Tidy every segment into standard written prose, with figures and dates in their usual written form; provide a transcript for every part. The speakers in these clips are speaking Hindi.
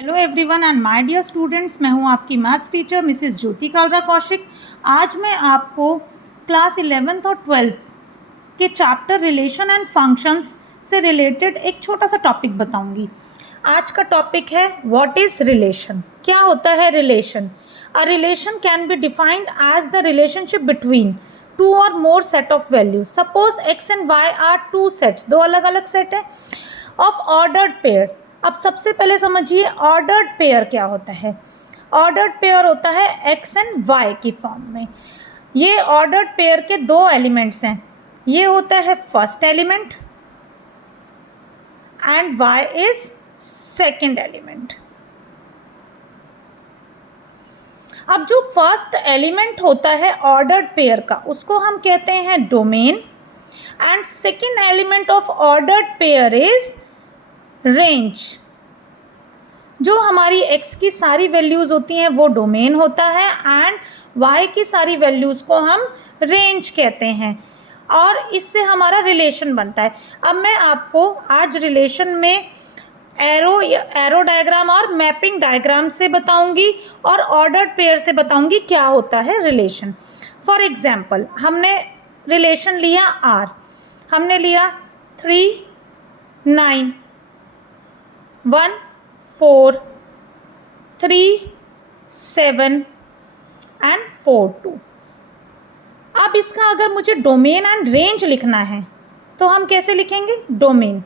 Hello everyone and my dear students, मैं हूं आपकी maths teacher Mrs Jyoti Kalra Kaushik. आज मैं आपको क्लास 11th और 12th के चैप्टर रिलेशन एंड फंक्शंस से रिलेटेड एक छोटा सा टॉपिक बताऊंगी। आज का टॉपिक है व्हाट इज रिलेशन। क्या होता है relation? A relation can be defined as the relationship between two or more set of values. Suppose X and Y are two sets, दो अलग अलग सेट है ऑफ ऑर्डर्ड पेयर। अब सबसे पहले समझिए ऑर्डर्ड पेयर क्या होता है। ऑर्डर्ड पेयर होता है एक्स एंड वाई की फॉर्म में। ये ऑर्डर्ड पेयर के दो एलिमेंट्स हैं। ये होता है first element and y is second element. अब जो फर्स्ट एलिमेंट होता है ऑर्डर्ड पेयर का उसको हम कहते हैं domain and second element of ordered pair is range. जो हमारी x की सारी वैल्यूज होती हैं वो डोमेन होता है एंड y की सारी वैल्यूज को हम रेंज कहते हैं और इससे हमारा रिलेशन बनता है। अब मैं आपको आज रिलेशन में एरो डायग्राम और मैपिंग डायग्राम से बताऊंगी और ऑर्डर्ड पेयर से बताऊंगी क्या होता है रिलेशन। फॉर एग्जाम्पल हमने रिलेशन लिया R, हमने लिया 3 9 1 4 3 7 एंड 4 2। अब इसका अगर मुझे डोमेन एंड रेंज लिखना है तो हम कैसे लिखेंगे? डोमेन,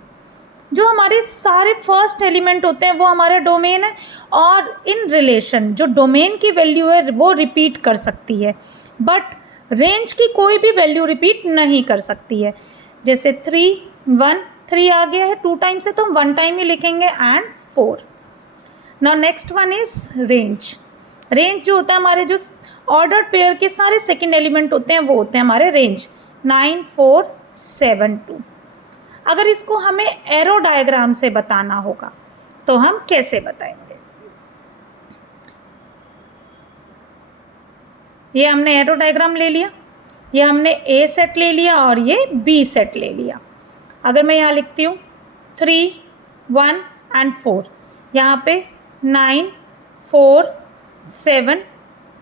जो हमारे सारे फर्स्ट एलिमेंट होते हैं वो हमारा डोमेन है और इन रिलेशन जो डोमेन की वैल्यू है वो रिपीट कर सकती है बट रेंज की कोई भी वैल्यू रिपीट नहीं कर सकती है। जैसे 3 1 3 आ गया है 2 टाइम से तो हम 1 टाइम ही लिखेंगे and 4। Now next one is range. Range जो होता है हमारे जो ऑर्डर पेयर के सारे सेकंड एलिमेंट होते हैं वो होते हैं हमारे रेंज 9 4 7 2। अगर इसको हमें एरो डायग्राम से बताना होगा तो हम कैसे बताएंगे? ये हमने एरो डायग्राम ले लिया, ये हमने ए सेट ले लिया और ये बी सेट ले लिया। अगर मैं यहाँ लिखती हूँ 3 1 एंड 4, यहाँ पे 9 4 7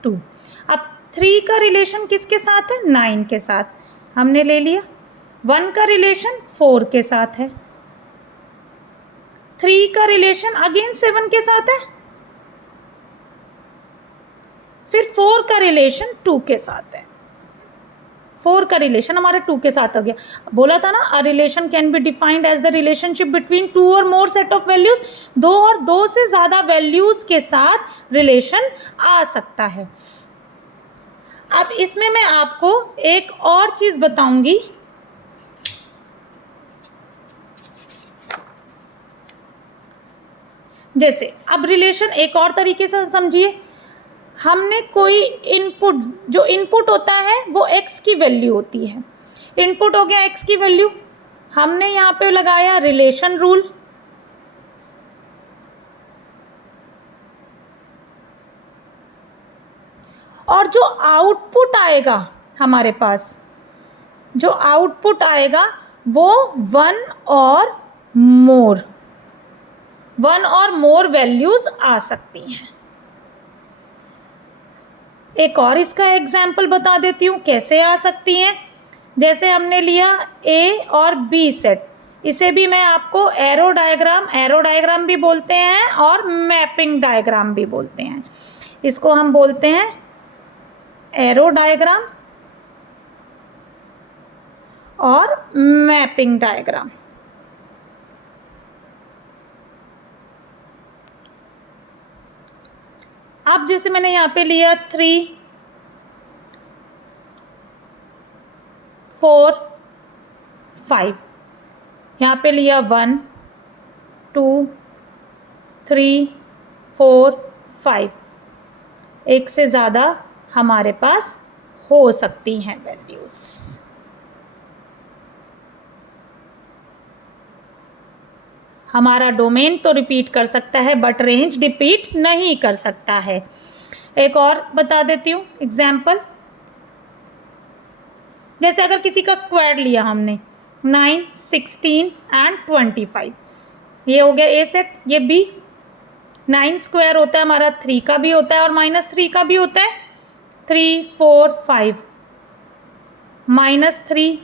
2। अब 3 का रिलेशन किसके साथ है? 9 के साथ हमने ले लिया। 1 का रिलेशन 4 के साथ है। 3 का रिलेशन अगेन 7 के साथ है। फिर 4 का रिलेशन 2 के साथ है। 4 का रिलेशन हमारा 2 के साथ हो गया। बोला था ना a relation can be defined as the relationship between two or more set of values. दो और दो से ज्यादा वैल्यूज के साथ रिलेशन आ सकता है। अब इसमें मैं आपको एक और चीज बताऊंगी। जैसे अब रिलेशन एक और तरीके से समझिए। हमने कोई इनपुट, जो इनपुट होता है वो x की वैल्यू होती है। इनपुट हो गया x की वैल्यू, हमने यहाँ पे लगाया रिलेशन रूल। और जो आउटपुट आएगा हमारे पास, जो आउटपुट आएगा वो 1 और मोर वैल्यूज आ सकती हैं। एक और इसका एग्जाम्पल बता देती हूँ कैसे आ सकती हैं। जैसे हमने लिया ए और बी सेट, इसे भी मैं आपको एरो डायग्राम भी बोलते हैं और मैपिंग डायग्राम भी बोलते हैं। इसको हम बोलते हैं एरो डायग्राम और मैपिंग डायग्राम। अब जैसे मैंने यहाँ पे लिया 3 4 5, यहाँ पे लिया 1 2 3 4 5, एक से ज़्यादा हमारे पास हो सकती हैं वैल्यूज। हमारा डोमेन तो रिपीट कर सकता है बट रेंज रिपीट नहीं कर सकता है। एक और बता देती हूँ एग्जाम्पल। जैसे अगर किसी का स्क्वायर लिया हमने 9 16 एंड 25, ये हो गया ए सेट, ये बी 9 स्क्वायर होता है हमारा 3 का भी होता है और -3 का भी होता है। 3, 4, 5, -3,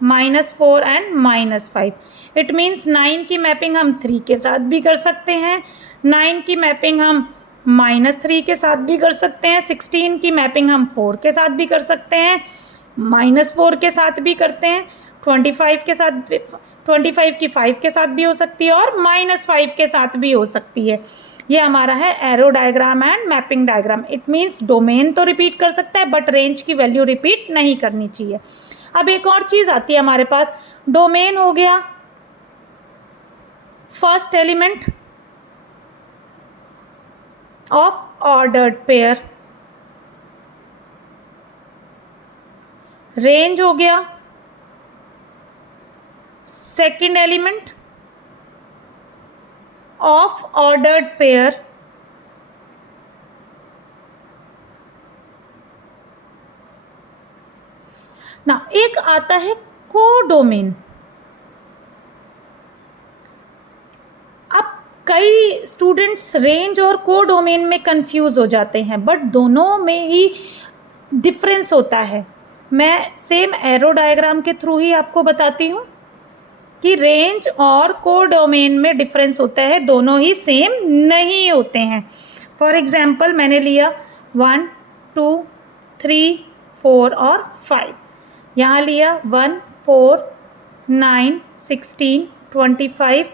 -4 एंड -5। इट मीन्स 9 की मैपिंग हम 3 के साथ भी कर सकते हैं, 9 की मैपिंग हम -3 के साथ भी कर सकते हैं, 16 की मैपिंग हम 4 के साथ भी कर सकते हैं, -4 के साथ भी करते हैं, 25 के साथ, 25 की 5 के साथ भी हो सकती है और -5 के साथ भी हो सकती है। ये हमारा है arrow diagram and mapping diagram. It means domain तो रिपीट कर सकता है बट रेंज की वैल्यू रिपीट नहीं करनी चाहिए। अब एक और चीज़ आती है हमारे पास, डोमेन हो गया first element of ordered pair, range हो गया second element of ordered pair, ना एक आता है कोडोमेन। अब कई स्टूडेंट्स रेंज और कोडोमेन में कंफ्यूज हो जाते हैं बट दोनों में ही डिफरेंस होता है। मैं सेम एरो डायग्राम के थ्रू ही आपको बताती हूँ कि रेंज और कोडोमेन में डिफरेंस होता है, दोनों ही सेम नहीं होते हैं। फॉर एग्जाम्पल मैंने लिया 1, 2, 3, 4 और 5, यहाँ लिया 1, 4, 9, 16, 25,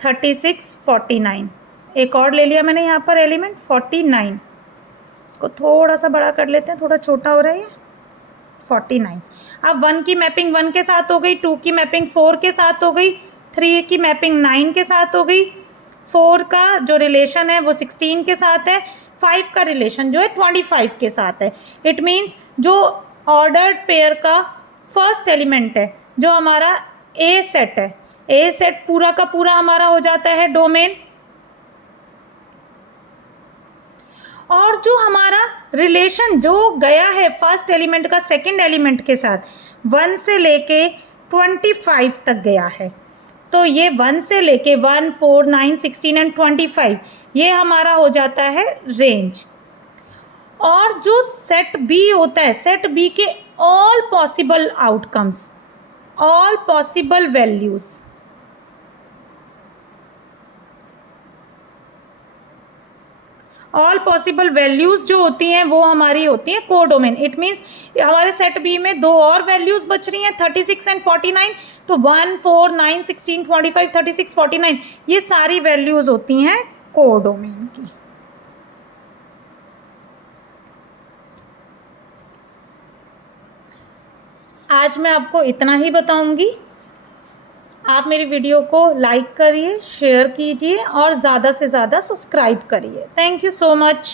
36, 49, एक और ले लिया मैंने यहाँ पर एलिमेंट 49, इसको थोड़ा सा बड़ा कर लेते हैं, थोड़ा छोटा हो रहा है 49। अब 1 की मैपिंग 1 के साथ हो गई, 2 की मैपिंग 4 के साथ हो गई, 3 की मैपिंग 9 के साथ हो गई, 4 का जो रिलेशन है वो 16 के साथ है, 5 का रिलेशन जो है 25 के साथ है। इट मीन्स जो ऑर्डर्ड पेयर का फर्स्ट एलिमेंट है, जो हमारा ए सेट है, ए सेट पूरा का पूरा हमारा हो जाता है डोमेन, और जो हमारा रिलेशन जो गया है फर्स्ट एलिमेंट का सेकंड एलिमेंट के साथ 1 से लेके 25 तक गया है, तो ये 1 से लेके 1, 4, 9, 16 एंड 25 ये हमारा हो जाता है रेंज। और जो सेट बी होता है, सेट बी के all possible outcomes, all possible values, all possible values जो होती हैं वो हमारी होती हैं कोडोमेन। इट मीन्स हमारे सेट बी में 2 और वैल्यूज बच रही हैं 36 एंड 49, तो 1, 4, 9, 16, 25, 36, 49 ये सारी वैल्यूज होती हैं कोडोमेन की। आज मैं आपको इतना ही बताऊंगी। आप मेरी वीडियो को लाइक करिए, शेयर कीजिए और ज़्यादा से ज़्यादा सब्सक्राइब करिए। Thank you so much.